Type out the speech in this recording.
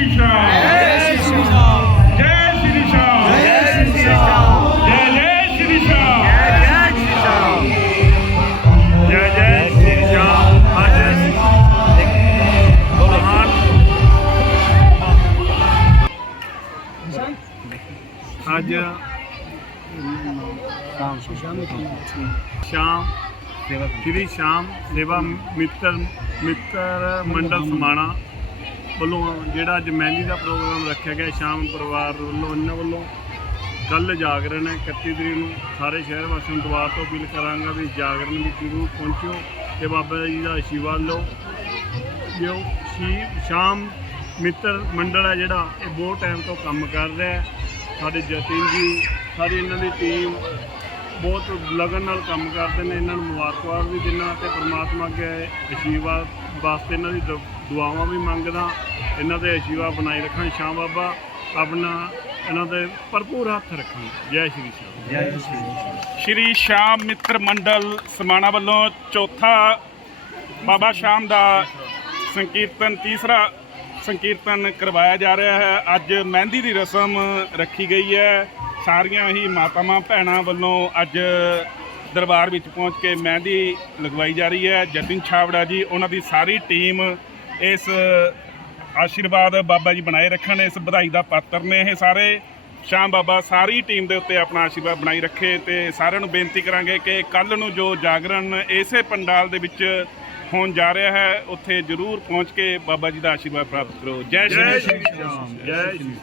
ਸ਼੍ਰੀ ਸ਼ਾਮ ਜੈ ਸ਼੍ਰੀ ਸ਼ਾਮ ਜੈ ਸ਼੍ਰੀ ਸ਼ਾਮ ਜੈ ਸ਼੍ਰੀ ਸ਼ਾਮ ਜੈ ਜੈ ਸ਼੍ਰੀ ਸ਼ਾਮ ਜੈ ਜੈ ਸ਼੍ਰੀ ਸ਼ਾਮ ਸ਼ਾਮ ਸ਼ਾਮ ਸ਼ਾਮ ਸੇਵਾ ਮਿੱਤਰ ਮਿੱਤਰ ਮੰਡਲ ਸਮਾਣਾ ਵੱਲੋਂ ਜਿਹੜਾ ਅੱਜ ਮਹਿੰਦੀ ਦਾ ਪ੍ਰੋਗਰਾਮ ਰੱਖਿਆ ਗਿਆ, ਸ਼ਾਮ ਪਰਿਵਾਰ ਵੱਲੋਂ, ਇਹਨਾਂ ਵੱਲੋਂ ਕੱਲ ਜਾਗਰਣ ਹੈ 31 ਤਰੀਕ ਨੂੰ ਸਾਰੇ ਸ਼ਹਿਰ ਵਾਸੀਆਂ ਨੂੰ ਦੁਆਰ ਤੋਂ ਅਪੀਲ ਕਰਾਂਗਾ ਵੀ ਜਾਗਰਣ ਵਿੱਚ ਜ਼ਰੂਰ ਪਹੁੰਚਿਓ ਤੇ ਬਾਬਾ ਜੀ ਦਾ ਆਸ਼ੀਰਵਾਦ ਲਓ। ਜੋ ਸ਼ੀ, ਸ਼ਾਮ ਮਿੱਤਰ ਮੰਡਲ ਹੈ ਜਿਹੜਾ, ਇਹ ਬਹੁਤ ਟਾਈਮ ਤੋਂ ਕੰਮ ਕਰ ਰਿਹਾ ਹੈ। ਸਾਡੇ ਜਤਿਨ ਜੀ, ਸਾਰੀ ਇਹਨਾਂ ਦੀ ਟੀਮ ਬਹੁਤ ਲਗਨ ਨਾਲ ਕੰਮ ਕਰਦੇ ਨੇ, ਇਹਨਾਂ ਨੂੰ ਮੁਬਾਰਕਬਾਦ ਵੀ ਦਿੰਦਾ ਤੇ ਪ੍ਰਮਾਤਮਾ ਅੱਗੇ ਆਸ਼ੀਰਵਾਦ ਵਾਸਤੇ ਇਹਨਾਂ ਦੀ ਦੁ- ਦੁਆਵਾਂ ਵੀ ਮੰਗਦਾ। ਇਹਨਾਂ ਦੇ ਆਸ਼ੀਰਵਾਦ ਬਣਾਈ ਰੱਖਣ ਸ਼ਾਮ ਬਾਬਾ ਆਪਣਾ ਇਹਨਾਂ ਦੇ ਭਰਪੂਰ ਹੱਥ ਰੱਖਣ ਜੈ ਸ਼੍ਰੀ ਸ਼ਾਮ। ਸ਼੍ਰੀ ਸ਼ਾਮ। ਮਿੱਤਰ ਮੰਡਲ ਸਮਾਣਾ ਵੱਲੋਂ ਚੌਥਾ ਬਾਬਾ ਸ਼ਾਮ ਦਾ ਸੰਕੀਰਤਨ ਤੀਸਰਾ ਸੰਕੀਰਤਨ ਕਰਵਾਇਆ ਜਾ ਰਿਹਾ ਹੈ। ਅੱਜ ਮਹਿੰਦੀ ਦੀ ਰਸਮ ਰੱਖੀ ਗਈ ਹੈ। ਸਾਰੀਆਂ ਹੀ ਮਾਤਾਵਾਂ ਭੈਣਾਂ ਵੱਲੋਂ ਅੱਜ ਦਰਬਾਰ ਵਿੱਚ ਪਹੁੰਚ ਕੇ ਮਹਿੰਦੀ ਲਗਵਾਈ ਜਾ ਰਹੀ ਹੈ। ਜਤਿਨ ਛਾਵੜਾ ਜੀ ਉਹਨਾਂ ਦੀ ਸਾਰੀ ਟੀਮ ਇਸ ਆਸ਼ੀਰਵਾਦ ਬਾਬਾ ਜੀ ਬਣਾਏ ਰੱਖਣ ਇਸ ਵਧਾਈ ਦਾ ਪਾਤਰ ਨੇ ਇਹ ਸਾਰੇ। ਸ਼ਾਮ ਬਾਬਾ ਸਾਰੀ ਟੀਮ ਦੇ ਉੱਤੇ ਆਪਣਾ ਆਸ਼ੀਰਵਾਦ ਬਣਾਈ ਰੱਖੇ ਤੇ ਸਾਰਿਆਂ ਨੂੰ ਬੇਨਤੀ ਕਰਾਂਗੇ ਕਿ ਕੱਲ ਨੂੰ ਜੋ ਜਾਗਰਣ ਇਸੇ ਪੰਡਾਲ ਦੇ ਵਿੱਚ ਹੋਣ ਜਾ ਰਿਹਾ ਹੈ ਉੱਥੇ ਜ਼ਰੂਰ ਪਹੁੰਚ ਕੇ ਬਾਬਾ ਜੀ ਦਾ ਆਸ਼ੀਰਵਾਦ ਪ੍ਰਾਪਤ ਕਰੋ। ਜੈ ਸ਼੍ਰੀ ਰਾਮ। ਜੈ ਸ਼੍ਰੀ